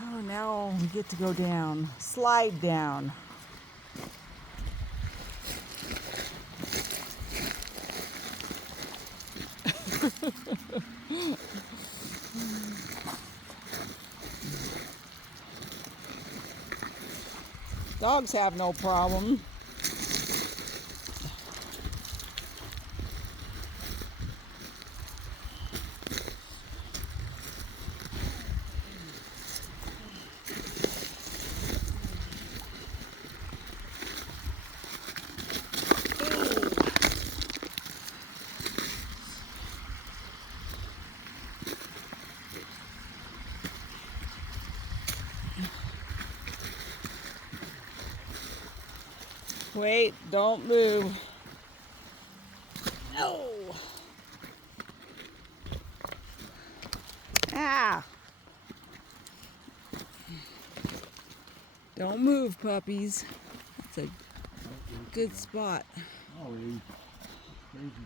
Oh, now we get to go down. Slide down. Dogs have no problem. Wait, don't move. No. Ah. Don't move, puppies. That's a good spot. Oh, crazy